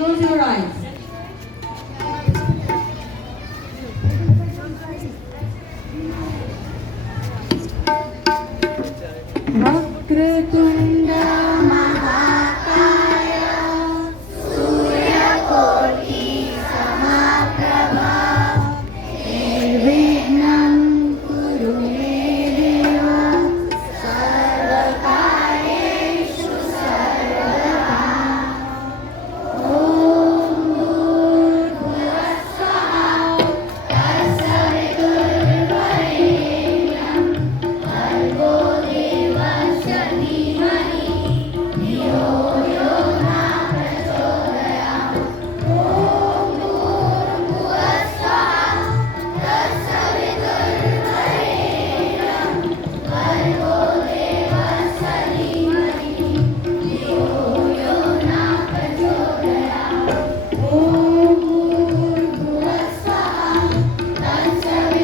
close your eyes. वक्रतुण्ड महाकाय सूर्यकोटि समप्रभा निर्विघ्नं कुरु मे देव सर्वकार्येषु सर्वदा ॐ भूर्भुवस्सुः तत्सवितुर्वरेण्यं भर्गो देवस्य धीमहि धियो यो न प्रचोदयात् ॐ भूर्भुवस्सुः तत्सवितुर्वरेण्यं भर्गो देवस्य धीमहि धियो यो न प्रचोदयात् ॐ भूर्भुवस्सुः तत्सवितुर्वरेण्यं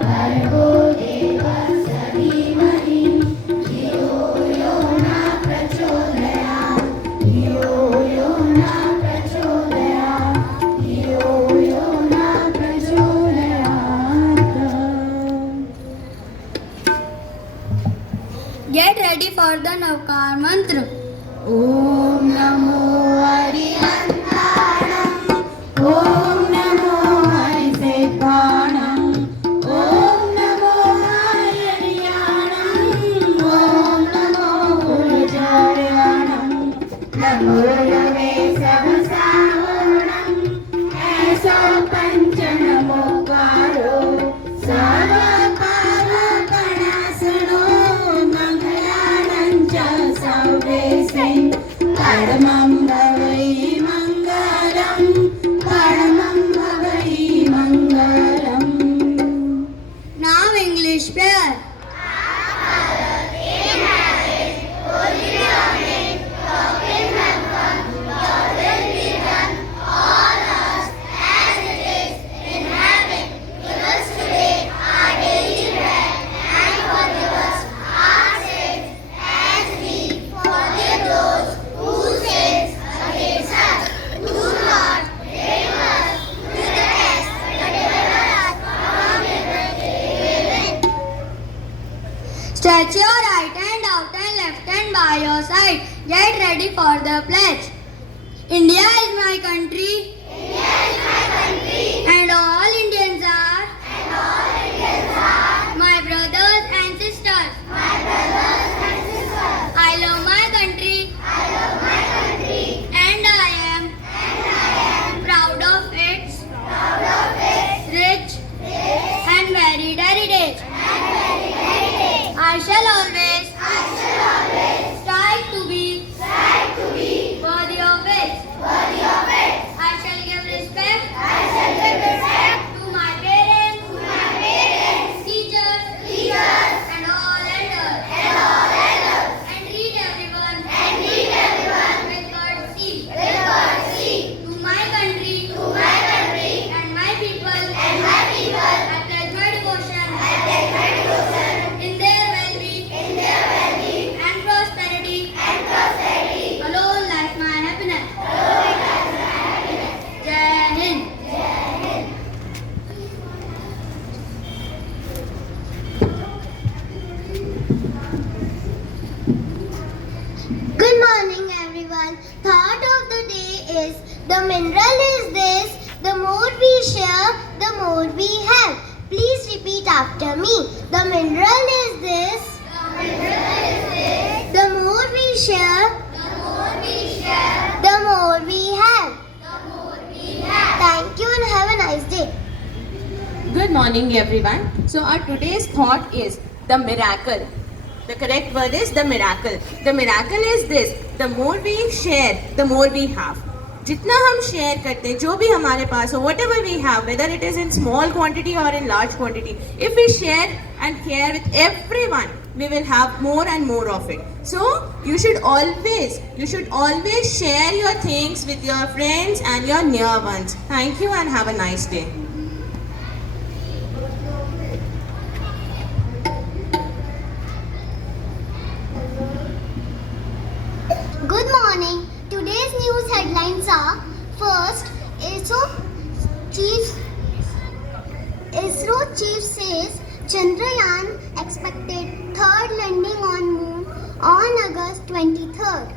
भर्गो देवस्य धीमहि धियो यो न प्रचोदयात् धियो यो न प्रचोदयात् धियो यो न प्रचोदयात्. Get ready for the Navkar mantra. ॐ नमो हरिहन्ताणं ॐ नमो हरिसेव्हाणं ॐ नमो हरिहरियाणं ॐ नमो गुरुचर्याणं नमो रवे सहसावरणं ऐसो पंच नमोकारो सर्वपावकणासनो मङ्गलानं च सौवेशे परमं भवै मङ्गलं परमं भवै मङ्गलम्. Now English prayer. Stretch your right hand out and left hand by your side. Get ready for the pledge. India is my country. And all Indians are. My brothers and sisters. I love my country. And I am. Proud of its. Rich. And varied heritage. I shall always strive to be worthy of it. I shall give respect to my parents, teachers, and all elders, and treat everyone with courtesy. To my country and my people, I pledge my devotion in their well-being and prosperity. Alone lies my happiness. Jai Hind. Good morning everyone. Thought of the day is the mineral is this, the more we share, the more we have. Please repeat after me. The mineral is this, the more we share, the more we have. Thank you and have a nice day. Good morning, everyone. So, our today's thought is the miracle. The correct word is the miracle. The miracle is this: the more we share, the more we have. जितना हम share करते हैं, जो भी हमारे पास हो, whatever we have, whether it is in small quantity or in large quantity, if we share and care with everyone, we will have more and more of it. So you should always share your things with your friends and your near ones. Thank you and have a nice day. Good morning. are: first, ISRO chief says Chandrayaan expected third landing on moon on August 23rd.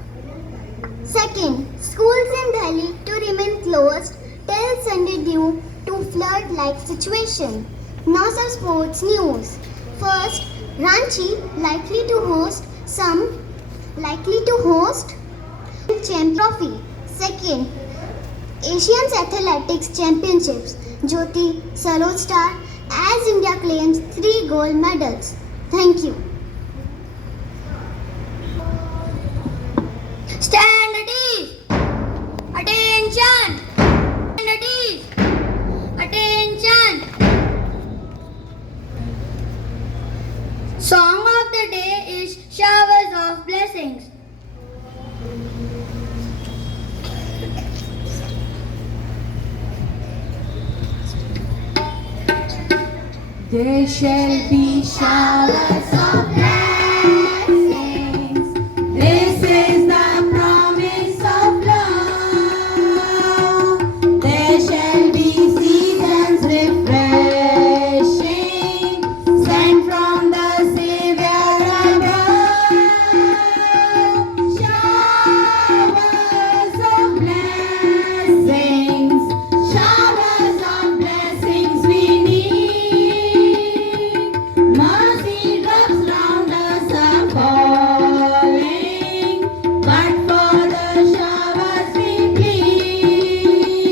Second, schools in Delhi to remain closed till Sunday due to flood-like situation. Now some sports news. First, Ranchi likely to host Champ Trophy. Second, Asian Athletics Championships. Jyoti Saroj Star as India claims 3 gold medals. Thank you. Stand at ease. Attention. Stand at ease. Attention. Song of the day is Showers of Blessings. There shall be showers of blessings. This is the promise of love. There shall be seasons refreshing, sent from the Savior above. Showers of blessings, showers of blessings we need. Mercy drops round us are falling, but for the showers we plead.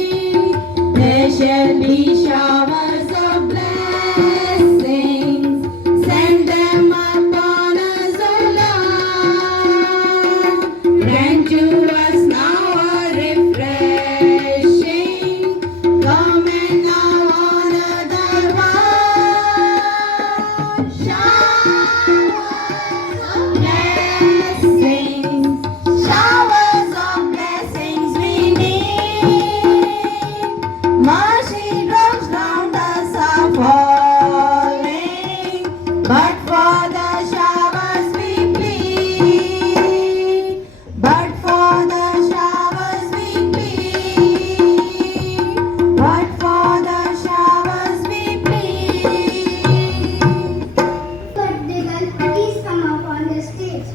There shall be showers of blessings, send them upon us, O Lord. Grant to us now a refreshing, come and now on other world. Showers of blessings we need. Mercy drops round us are falling, but for the showers we plead. But for the showers we plead. But for the showers we plead. Birthday girl, please come up on the stage.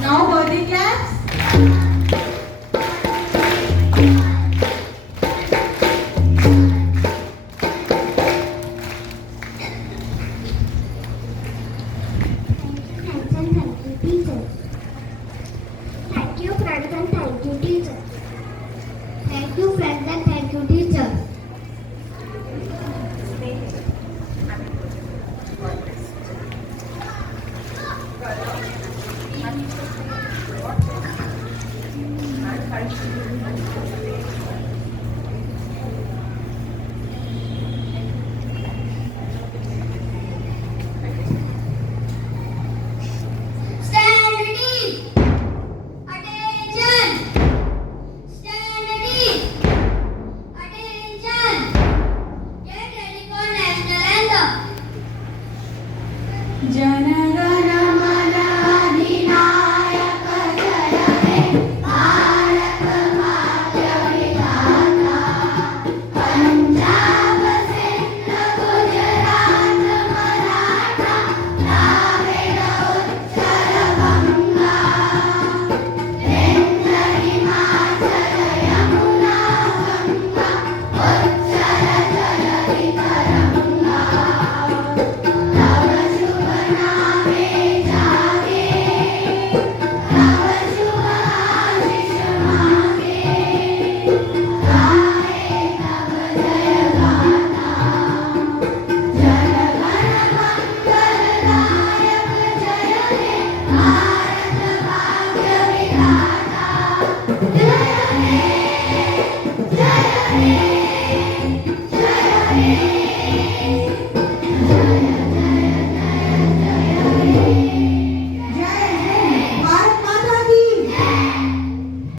Now birthday claps. Thank you, friends, and thank you, teacher. Thank you, friends, and thank you, teacher.